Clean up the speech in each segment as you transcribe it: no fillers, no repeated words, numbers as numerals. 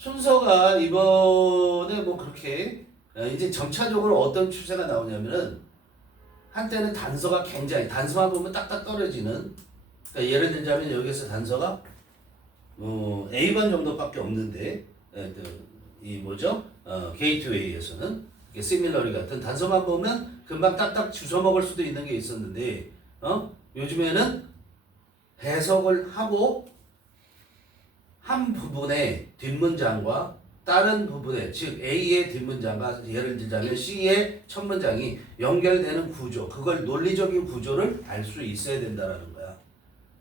순서가 이번에 뭐 그렇게 이제 점차적으로 어떤 추세가 나오냐면은 한때는 단서가 굉장히 단서만 보면 딱딱 떨어지는 그러니까 예를 들자면 여기서 단서가 A번 정도밖에 없는데 이 뭐죠? 게이트웨이에서는 시밀러리 같은 단서만 보면 금방 딱딱 주워 먹을 수도 있는 게 있었는데 요즘에는 해석을 하고 한 부분의 뒷문장과 다른 부분의 즉 A의 뒷문장과 예를 들자면 C의 첫 문장이 연결되는 구조 그걸 논리적인 구조를 알 수 있어야 된다라는 거야.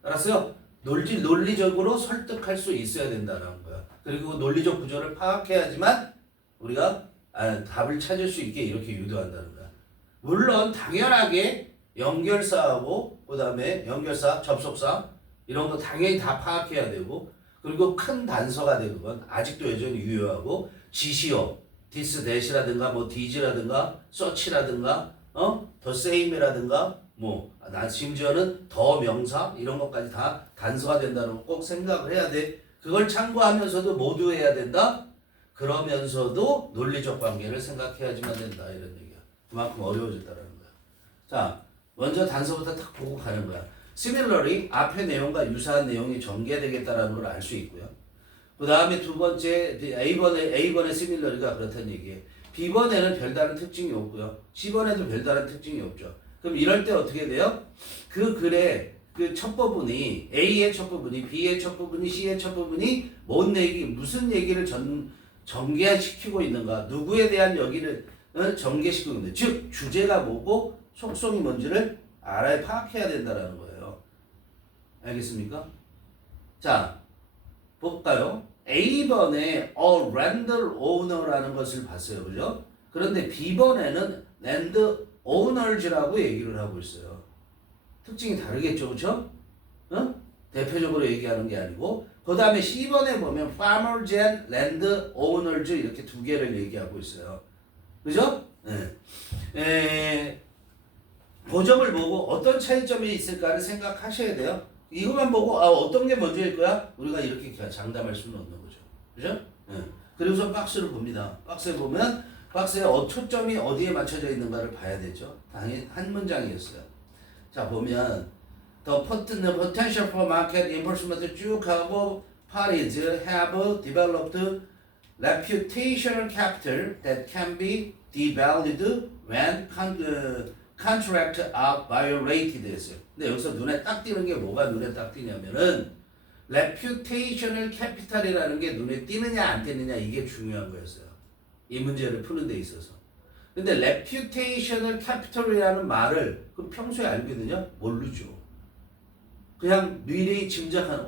알았어요? 논리적으로 설득할 수 있어야 된다는 거야. 그리고 논리적 구조를 파악해야지만 우리가 답을 찾을 수 있게 이렇게 유도한다는 거야. 물론 당연하게 연결사하고 그 다음에 연결사, 접속사 이런 거 당연히 다 파악해야 되고 그리고 큰 단서가 되는 건 아직도 여전히 유효하고 지시어, this, that이라든가 뭐 thes라든가 such라든가 the same이라든가 심지어는 더 명사 이런 것까지 다 단서가 된다는 거 꼭 생각을 해야 돼. 그걸 참고하면서도 모두 해야 된다. 그러면서도 논리적 관계를 생각해야지만 된다 이런 얘기야. 그만큼 어려워졌다는 거야. 자, 먼저 단서부터 딱 보고 가는 거야. Similarly, 앞의 내용과 유사한 내용이 전개되겠다라는 걸 알 수 있고요. 그 다음에 두 번째 A번의 Similarly가 그렇다는 얘기예요. B번에는 별다른 특징이 없고요. C번에도 별다른 특징이 없죠. 그럼 이럴 때 어떻게 돼요? 그 글의 그 첫 부분이 A의 첫 부분이 B의 첫 부분이 C의 첫 부분이 무슨 얘기를 전개시키고 있는가 누구에 대한 여기를 전개시키고 있는가 즉 주제가 뭐고 속성이 뭔지를 알아야 파악해야 된다는 거예요. 알겠습니까? 자 볼까요? A번에 a landowner라는 것을 봤어요. 그죠? 그런데 B번에는 landowners라고 얘기를 하고 있어요. 특징이 다르겠죠. 그렇죠? 대표적으로 얘기하는 게 아니고 그 다음에 C번에 보면 farmers and landowners 이렇게 두 개를 얘기하고 있어요. 그죠? 고점을 보고 어떤 차이점이 있을까를 생각하셔야 돼요. 이것만 보고 어떤 게 먼저일 거야? 우리가 이렇게 장담할 수는 없는 거죠. 그죠? 그리고서 박스를 봅니다. 박스에 보면 박스에 초점이 어디에 맞춰져 있는가를 봐야 되죠. 당연히 한 문장이었어요. 자 보면 the potential for market enforcement 쭉 하고 parties have developed reputational capital that can be devalued when contract are violated 했어요. 근데 여기서 눈에 딱 띄는 게 뭐가 눈에 딱 띄냐면은 reputational capital이라는 게 눈에 띄느냐 안 띄느냐 이게 중요한 거였어요. 이 문제를 푸는 데 있어서. 근데 reputational capital이라는 말을 그 평소에 알거든요? 모르죠. 그냥 미리 짐작하는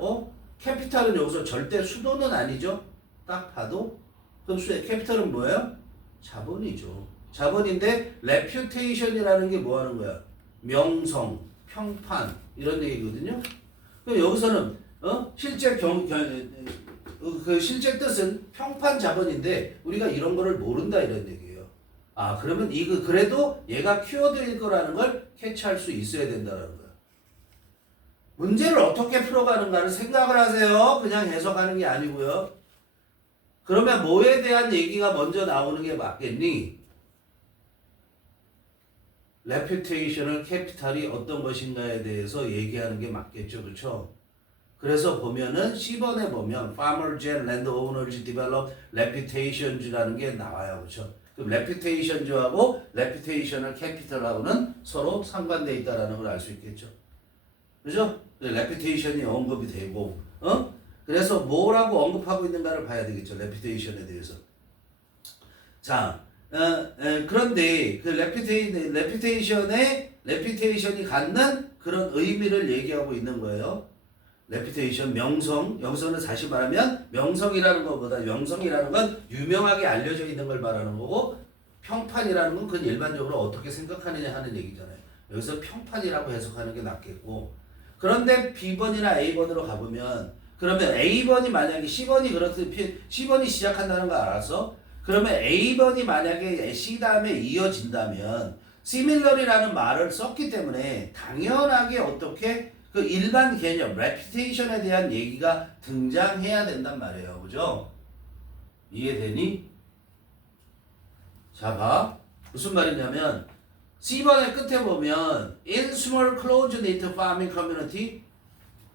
캐피탈은 여기서 절대 수도는 아니죠? 딱 봐도 그럼 캐피탈은 뭐예요? 자본이죠. 자본인데 reputation이라는 게 뭐 하는 거야? 명성, 평판 이런 얘기거든요. 그럼 여기서는 실제 실제 뜻은 평판 자본인데 우리가 이런 거를 모른다 이런 얘기예요. 그러면 그래도 얘가 키워드일 거라는 걸 캐치할 수 있어야 된다는 거야. 문제를 어떻게 풀어가는가를 생각을 하세요. 그냥 해석하는 게 아니고요. 그러면 뭐에 대한 얘기가 먼저 나오는 게 맞겠니? reputational capital이 어떤 것인가에 대해서 얘기하는 게 맞겠죠. 그렇죠? 그래서 보면은 C번에 보면 farmers and landowners develop reputations라는 게 나와요. 그렇죠? 그럼 reputations하고 reputational capital하고는 서로 상관되어 있다라는 걸 알 수 있겠죠. 그죠? reputation이 언급이 되고, 그래서 뭐라고 언급하고 있는가를 봐야 되겠죠. reputation에 대해서. 자, 그런데 그 reputation이 갖는 그런 의미를 얘기하고 있는 거예요. reputation, 명성. 여기서는 다시 말하면 명성이라는 건 유명하게 알려져 있는 걸 말하는 거고 평판이라는 건 그건 일반적으로 어떻게 생각하느냐 하는 얘기잖아요. 여기서 평판이라고 해석하는 게 낫겠고 그런데 B번이나 A번으로 가보면 그러면 A번이 만약에 C번이 시작한다는 거 알아서 그러면 A번이 만약에 C 다음에 이어진다면 similar이라는 말을 썼기 때문에 당연하게 어떻게 그 일반 개념, reputation에 대한 얘기가 등장해야 된단 말이에요. 그죠? 이해되니? 자, 봐. 무슨 말이냐면 C번의 끝에 보면 in small close-knit farming community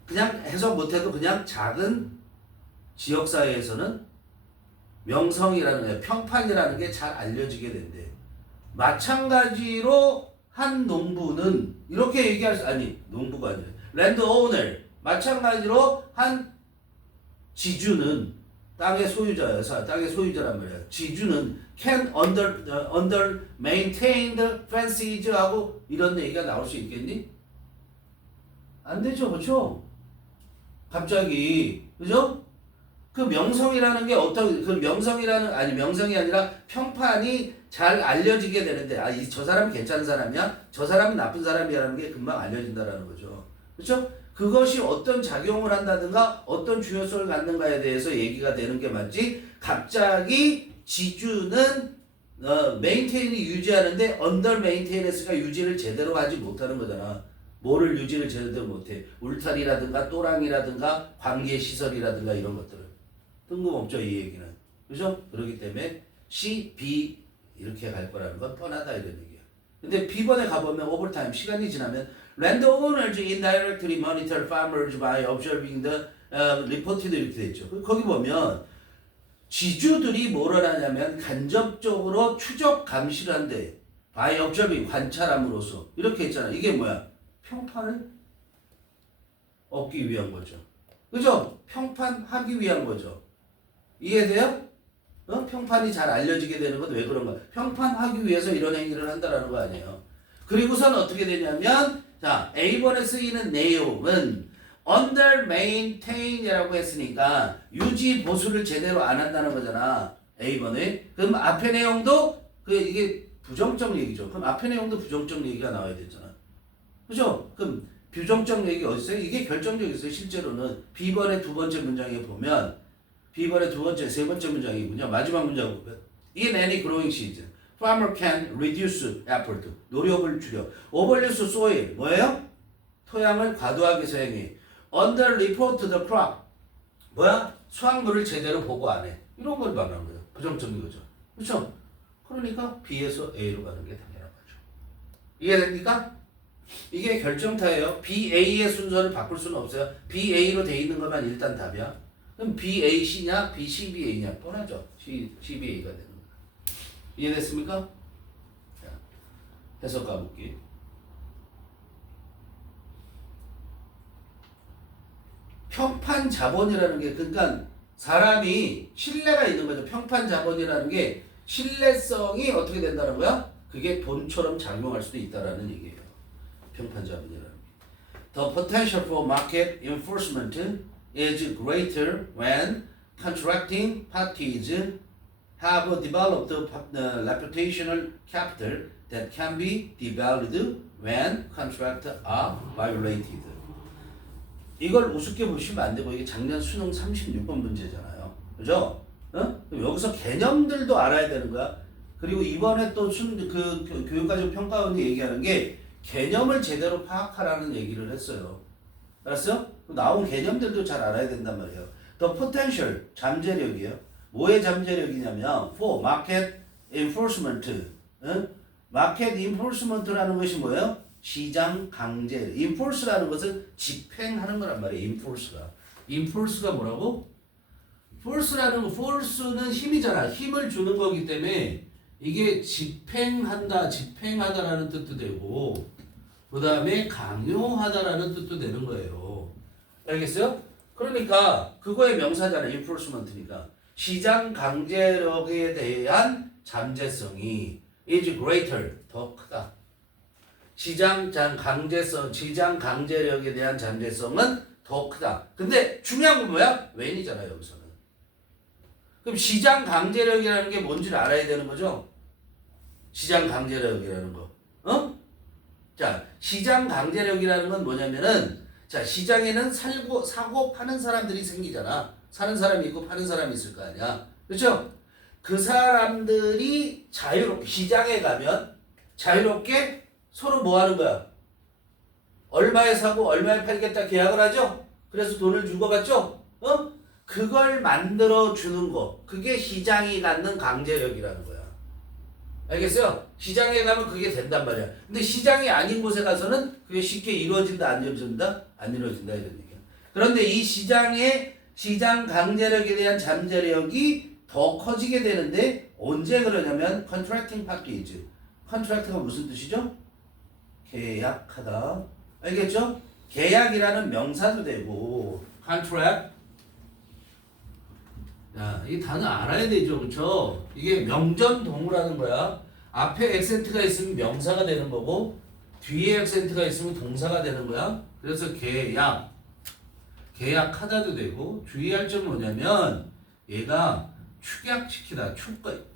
그냥 해석 못해도 그냥 작은 지역사회에서는 명성이라는 게 평판이라는 게 잘 알려지게 된대. 마찬가지로 한 농부는 이렇게 얘기할 수 아니 농부가 아니라 랜드 오너 마찬가지로 한 지주는 땅의 소유자여서 땅의 소유자란 말이야. 지주는 can under maintained fences 하고 이런 얘기가 나올 수 있겠니? 안 되죠, 그렇죠? 갑자기 그죠? 그 명성이라는 게 어떤 그 명성이라는 아니 명성이 아니라 평판이 잘 알려지게 되는데 저 사람은 괜찮은 사람이야? 저 사람은 나쁜 사람이라는 게 금방 알려진다라는 거죠. 그렇죠? 그것이 어떤 작용을 한다든가 어떤 중요성을 갖는가에 대해서 얘기가 되는 게 맞지. 갑자기 지주는 메인테인이 유지하는데 언더 메인테이너스가 유지를 제대로 하지 못하는 거잖아. 뭐를 유지를 제대로 못해? 울타리라든가 또랑이라든가 관계시설이라든가 이런 것들을. 뜬금없죠 이 얘기는. 그죠? 그렇기 때문에 C, B 이렇게 갈 거라는 건 뻔하다 이런 얘기야. 근데 B번에 가보면 오버타임 시간이 지나면 landowners indirectly monitor farmers by observing the reported 이렇게 돼 있죠. 거기 보면 지주들이 뭐를 하냐면 간접적으로 추적 감시를 한대. by observing 관찰함으로써 이렇게 있잖아. 이게 뭐야? 평판을 얻기 위한 거죠. 그죠? 평판하기 위한 거죠. 이해돼요? 평판이 잘 알려지게 되는 건 왜 그런가? 평판하기 위해서 이런 행위를 한다라는 거 아니에요. 그리고선 어떻게 되냐면 자 A번에 쓰이는 내용은 under maintain이라고 했으니까 유지 보수를 제대로 안 한다는 거잖아. A번에. 그럼 앞에 내용도 이게 부정적 얘기죠. 그럼 앞에 내용도 부정적 얘기가 나와야 되잖아. 그죠? 그럼 부정적 얘기 어디 있어요? 이게 결정적 있어요. 실제로는 B번의 두 번째 문장에 보면 B번의 두 번째, 세 번째 문장이군요. 마지막 문장 보면 In any growing season, farmer can reduce effort. 노력을 줄여. overuse soil. 뭐예요? 토양을 과도하게 사용해. Under report the crop. 뭐야? 수확물을 제대로 보고 안 해. 이런 걸 말하는 거예요. 부정적인 거죠. 그렇죠? 그러니까 B에서 A로 가는 게 당연한 거죠. 이해됩니까? 이게 결정타예요. B, A의 순서를 바꿀 수는 없어요. B, A로 돼 있는 것만 일단 답이야. 그럼 B, A, C냐? B, C, B, A냐? 뻔하죠. C, B, A가 되는 거야. 이해됐습니까? 자, 해석 가볼게. 평판 자본이라는 게 그러니까 사람이 신뢰가 있는 거죠. 평판 자본이라는 게 신뢰성이 어떻게 된다는 거야? 그게 돈처럼 작용할 수도 있다라는 얘기예요. 평판 자본이라는 게. The potential for market enforcement is greater when contracting parties have developed reputational capital that can be devalued when contracts are violated. 이걸 우습게 보시면 안 되고 이게 작년 수능 36번 문제잖아요. 그죠? 여기서 개념들도 알아야 되는 거야. 그리고 이번에 또 교육과정 평가원이 얘기하는 게 개념을 제대로 파악하라는 얘기를 했어요. 알았어? 나온 개념들도 잘 알아야 된단 말이에요. The potential, 잠재력이에요. 뭐의 잠재력이냐면 for market enforcement. market enforcement라는 것이 뭐예요? 시장 강제. enforce라는 것은 집행하는 거란 말이에요. enforce가 뭐라고? force는 힘이잖아. 힘을 주는 거기 때문에 이게 집행하다라는 뜻도 되고 그 다음에 강요하다라는 뜻도 되는 거예요. 알겠어요? 그러니까 그거의 명사잖아요. enforcement니까. 시장 강제력에 대한 잠재성이 is greater, 더 크다. 시장 강제력에 대한 잠재성은 더 크다. 근데 중요한 건 뭐야? when이잖아요, 여기서는. 그럼 시장 강제력이라는 게 뭔지를 알아야 되는 거죠? 시장 강제력이라는 거. 자, 시장 강제력이라는 건 뭐냐면은, 자, 시장에는 사고 파는 사람들이 생기잖아. 사는 사람이 있고 파는 사람이 있을 거 아니야. 그렇죠? 그 사람들이 시장에 가면 자유롭게 서로 뭐 하는 거야? 얼마에 사고 얼마에 팔겠다 계약을 하죠? 그래서 돈을 주고받죠? 그걸 만들어 주는 거. 그게 시장이 갖는 강제력이라는 거야. 알겠어요? 시장에 가면 그게 된단 말이야. 근데 시장이 아닌 곳에 가서는 그게 쉽게 이루어진다, 안 이루어진다? 안 이루어진다, 이런 얘기야. 그런데 이 시장 강제력에 대한 잠재력이 더 커지게 되는데, 언제 그러냐면, contracting package. contract가 무슨 뜻이죠? 계약하다. 알겠죠? 계약이라는 명사도 되고, contract. 야, 이 단어 알아야 되죠, 그렇죠? 이게 명전동우라는 거야. 앞에 액센트가 있으면 명사가 되는 거고, 뒤에 액센트가 있으면 동사가 되는 거야. 그래서 계약하다도 되고, 주의할 점은 뭐냐면, 얘가 축약시키다,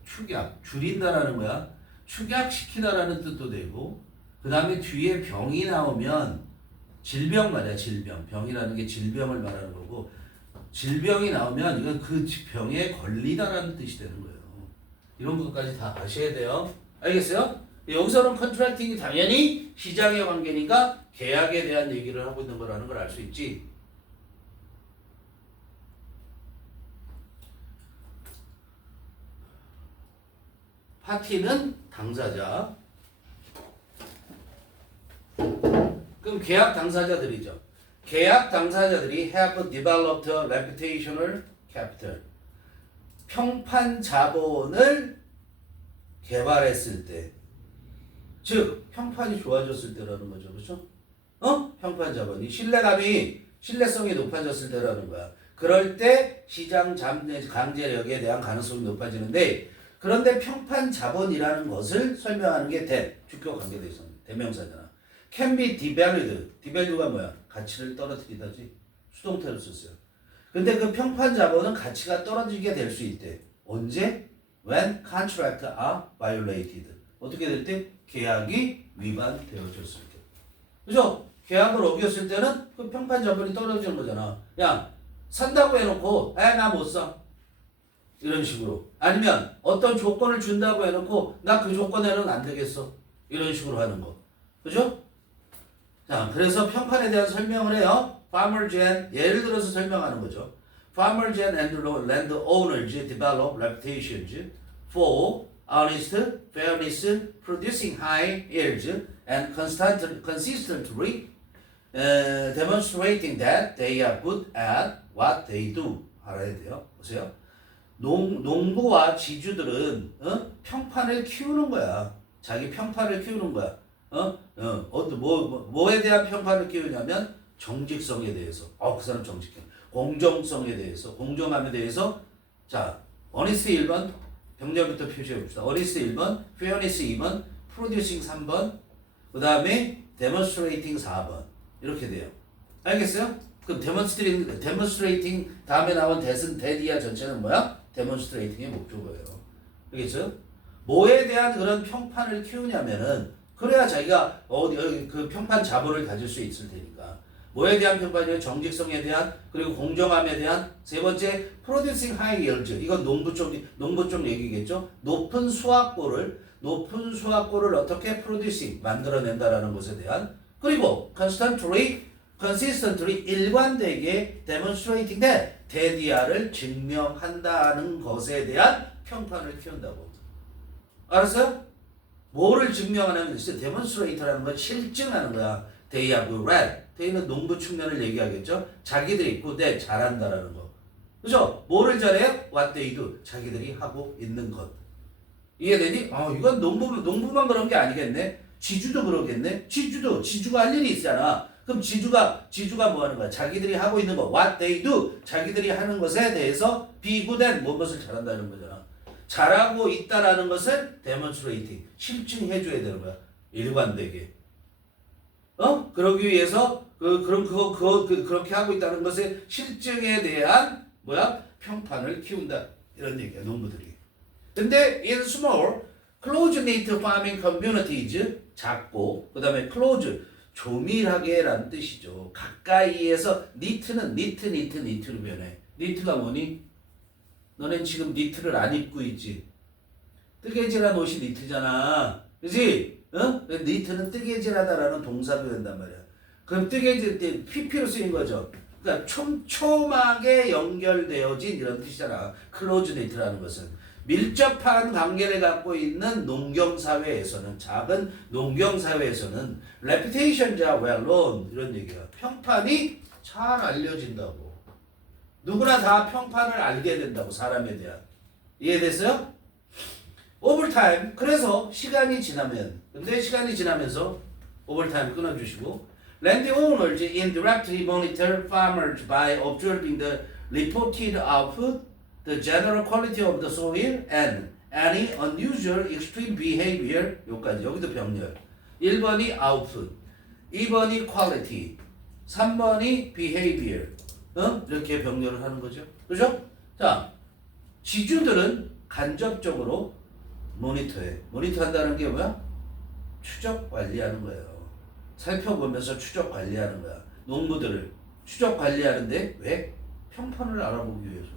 축약, 줄인다라는 거야. 축약시키다라는 뜻도 되고, 그 다음에 뒤에 병이 나오면, 질병 말이야, 질병. 병이라는 게 질병을 말하는 거고, 질병이 나오면 이건 그 병에 걸리다라는 뜻이 되는 거예요. 이런 것까지 다 아셔야 돼요. 알겠어요? 여기서는 컨트랙팅이 당연히 시장의 관계니까 계약에 대한 얘기를 하고 있는 거라는 걸 알 수 있지. 파티는 당사자. 그럼 계약 당사자들이죠. 계약 당사자들이 have developed reputational capital. 평판 자본을 개발했을 때, 즉 평판이 좋아졌을 때라는 거죠, 그렇죠? 평판 자본이 신뢰성이 높아졌을 때라는 거야. 그럴 때 시장 강제력에 대한 가능성이 높아지는데, 그런데 평판 자본이라는 것을 설명하는 게 주격 관계돼 있어. 대명사잖아. can be devalued. devalue가 뭐야? 가치를 떨어뜨리다지. 수동태로 썼어요. 근데 그 평판 자본은 가치가 떨어지게 될 수 있대. 언제? When contracts are violated. 어떻게 될 때? 계약이 위반되어졌을 때. 그죠? 계약을 어겼을 때는 그 평판 자본이 떨어지는 거잖아. 야, 산다고 해놓고, 나 못 사. 이런 식으로. 아니면 어떤 조건을 준다고 해놓고, 나 그 조건에는 안 되겠어. 이런 식으로 하는 거. 그죠? 자, 그래서 평판에 대한 설명을 해요. Farmers and, 예를 들어서 설명하는 거죠. Farmers and landowners develop reputations for honest, fairness, producing high yields, and consistently demonstrating that they are good at what they do. 알아야 돼요. 보세요. 농부와 지주들은 평판을 키우는 거야. 자기 평판을 키우는 거야. 뭐에 대한 평판을 키우냐면 정직성에 대해서. 그 사람 정직해. 공정성에 대해서, 공정함에 대해서. 자, honest 1번, 병렬부터 표시해 봅시다. honest 1번, fairness 2번, producing 3번, 그 다음에 demonstrating 4번. 이렇게 돼요. 알겠어요? 그럼 demonstrating 다음에 나온 that이야 전체는 뭐야? demonstrating의 목적어예요. 알겠어요? 뭐에 대한 그런 평판을 키우냐면은, 그래야 자기가 그 평판 자본을 가질 수 있을 테니까. 뭐에 대한 평판이요? 정직성에 대한, 그리고 공정함에 대한. 세 번째, producing high yields. 이건 농부 쪽 얘기겠죠? 높은 수확고를 어떻게 producing, 만들어낸다라는 것에 대한. 그리고 consistently 일관되게 demonstrating that 대디아를 증명한다는 것에 대한 평판을 키운다고. 알았어요? 뭐를 증명하냐면 demonstrate라는 건 실증하는 거야. They are good at. They는 농부 측면을 얘기하겠죠. 자기들이 good at, 잘한다라는 거. 그죠? 뭐를 잘해요? What they do. 자기들이 하고 있는 것. 이해되니? 이건 농부만 그런 게 아니겠네. 지주도 그러겠네. 지주가 할 일이 있잖아. 그럼 지주가 뭐 하는 거야? 자기들이 하고 있는 거. What they do. 자기들이 하는 것에 대해서 be good at, 무엇을 잘한다는 거잖아. 잘하고 있다라는 것을 demonstrating, 실증해줘야 되는 거야. 일관되게. 그러기 위해서 그렇게 하고 있다는 것의 실증에 대한 평판을 키운다. 이런 얘기야, 농부들이. 근데 in small, close-knit farming communities, 작고, 그 다음에 close, 조밀하게라는 뜻이죠. 가까이에서 knit는 knit로 변해. knit가 뭐니? 너넨 지금 니트를 안 입고 있지. 뜨개질한 옷이 니트잖아. 그지? 니트는 뜨개질하다라는 동사도 된단 말이야. 그럼 뜨개질 때 PP로 쓰인 거죠. 그러니까 촘촘하게 연결되어진 이런 뜻이잖아. 클로즈 네트라는 것은 밀접한 관계를 갖고 있는 농경 사회에서는 작은 농경 사회에서는 reputation자 well known 이런 얘기야. 평판이 잘 알려진다고. 누구나 다 평판을 알게 된다고 사람에 대한. 이해됐어요? over time. 그래서 시간이 지나면 근데 시간이 지나면서 over time 끊어주시고 landowners indirectly monitor farmers by observing the reported output, the general quality of the soil, and any unusual extreme behavior. 여기까지. 여기도 병렬. 1번이 output, 2번이 quality, 3번이 behavior. 이렇게 병렬을 하는 거죠. 그죠? 자, 지주들은 간접적으로 모니터해. 모니터한다는 게 뭐야? 추적 관리하는 거예요. 살펴보면서 추적 관리하는 거야. 농부들을 추적 관리하는데 왜? 평판을 알아보기 위해서.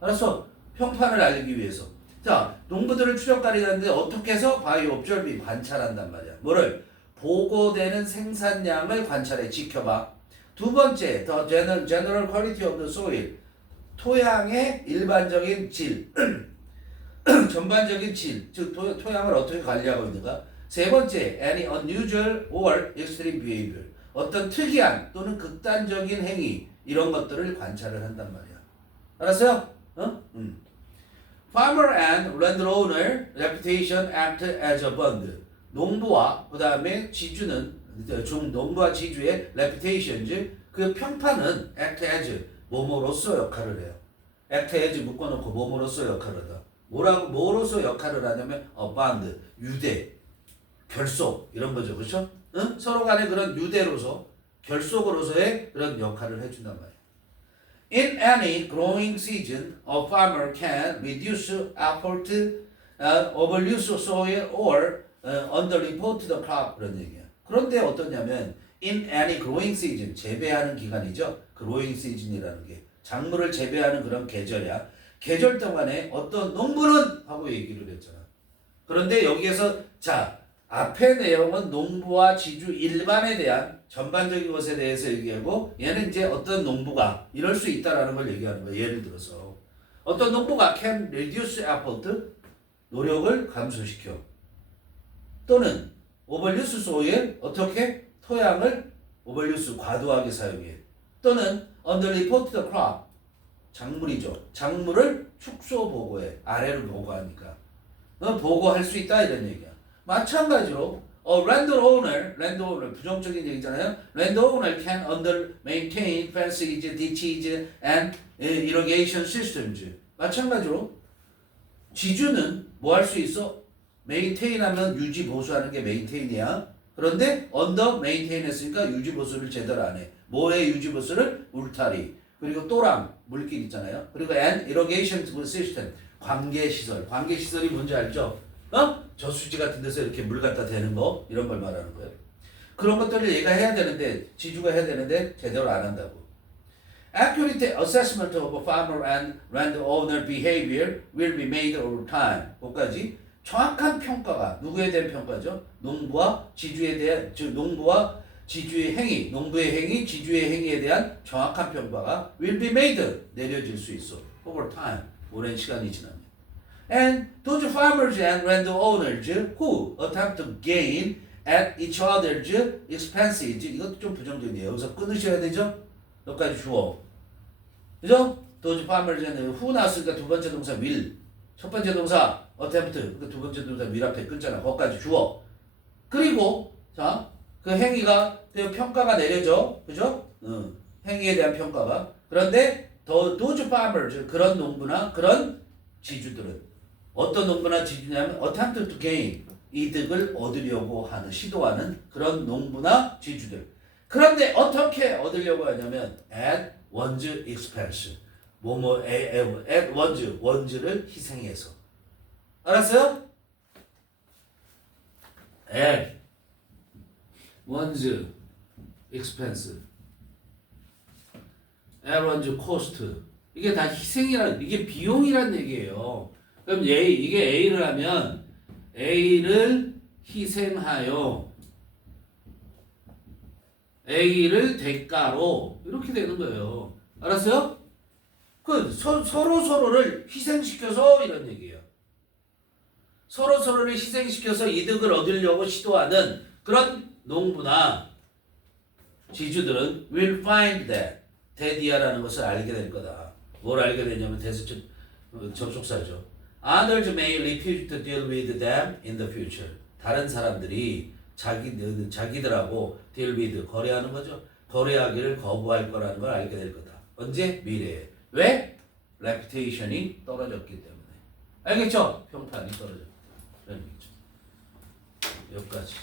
알았어? 평판을 알기 위해서. 자, 농부들을 추적 관리하는데 어떻게 해서? by observing, 관찰한단 말이야. 뭐를? 보고되는 생산량을 관찰해, 지켜봐. 두 번째, the general quality of the soil. 토양의 일반적인 질, 전반적인 질, 즉 토양을 어떻게 관리하고 있는가? 세 번째, any unusual or extreme behavior. 어떤 특이한 또는 극단적인 행위, 이런 것들을 관찰을 한단 말이야. 알았어요? Farmer and landowner reputation act as a bond. 농부와 그 다음에 지주는 농부와 지주의 reputation, 즉 그 평판은 act as 뭐뭐로서 역할을 해요. act as 묶어놓고 뭐뭐로서 역할을 하다. 뭐로서 역할을 하냐면 a bond, 유대, 결속 이런 거죠, 그렇죠? 응? 서로 간에 그런 유대로서 결속으로서의 그런 역할을 해준단 말이에요. In any growing season, a farmer can reduce effort, overuse soil, or underreport the crop. 그런 얘기야. 그런데 어떠냐면 in any growing season, 재배하는 기간이죠. growing season이라는 게 작물을 재배하는 그런 계절이야. 계절 동안에 어떤 농부는 하고 얘기를 했잖아. 그런데 여기에서 자, 앞의 내용은 농부와 지주 일반에 대한 전반적인 것에 대해서 얘기하고 얘는 이제 어떤 농부가 이럴 수 있다라는 걸 얘기하는 거예요. 예를 들어서 어떤 농부가 can reduce effort, 노력을 감소시켜. 또는 overuse soil, 어떻게? 토양을 overuse, 과도하게 사용해. 또는 underreport the crop, 작물이죠. 작물을 축소 보고해. 아래를 보고하니까. 보고할 수 있다 이런 얘기야. 마찬가지로 landowner 부정적인 얘기잖아요. landowner can under maintain fences, ditches, and irrigation systems. 마찬가지로 지주는 뭐 할 수 있어? maintain 하면 유지 보수하는 게 maintain이야. 그런데 under maintain 했으니까 유지 보수를 제대로 안 해. 뭐의 유지 보수를? 울타리. 그리고 또랑 물길 있잖아요. 그리고 and irrigation system, 관계 시설. 관계 시설이 뭔지 알죠? 저수지 같은 데서 이렇게 물 갖다 대는 거 이런 걸 말하는 거예요. 그런 것들을 얘가 해야 되는데 지주가 해야 되는데 제대로 안 한다고. Accurate assessment of farmer and landowner behavior will be made over time. 거기까지 정확한 평가가 누구에 대한 평가죠? 농부와 지주에 대한, 즉 농부와 지주의 행위, 농부의 행위, 지주의 행위에 대한 정확한 평가가 will be made, 내려질 수 있어. over time, 오랜 시간이 지나면. And those farmers and landowners who attempt to gain at each other's expenses. 이것도 좀 부정적이에요. 여기서 끊으셔야 되죠? 여기까지 주어. 그죠? those farmers and who 나왔으니까 두 번째 동사 will. 첫 번째 동사 attempt. 그러니까 두 번째 동사 will 앞에 끊잖아. 거기까지 주어. 그리고 자, 그 행위가 그 평가가 내려져. 그죠? 행위에 대한 평가가. 그런데 those farmers, 그런 농부나 그런 지주들은 어떤 농부나 지주냐면 attempt to gain, 이득을 얻으려고 하는, 시도하는 그런 농부나 지주들. 그런데 어떻게 얻으려고 하냐면 at one's expense, at one's를 희생해서. 알았어요? at one's expense, at one's cost. 이게 다 희생이란, 이게 비용이란 얘기예요. 그럼 이게 A를 하면 A를 희생하여 A를 대가로 이렇게 되는 거예요. 알았어요? 서로를 희생시켜서 이런 얘기예요. 서로를 희생시켜서 이득을 얻으려고 시도하는 그런 농부나 지주들은 will find that이야라는 것을 알게 될 거다. 뭘 알게 되냐면 접속사죠. Others may refuse to deal with them in the future. 다른 사람들이 자기들하고 deal with 거래하는 거죠. 거래하기를 거부할 거라는 걸 알게 될 거다. 언제? 미래에. 왜? reputation이 떨어졌기 때문에. 알겠죠? 평판이 떨어졌기 때문에. 여기까지.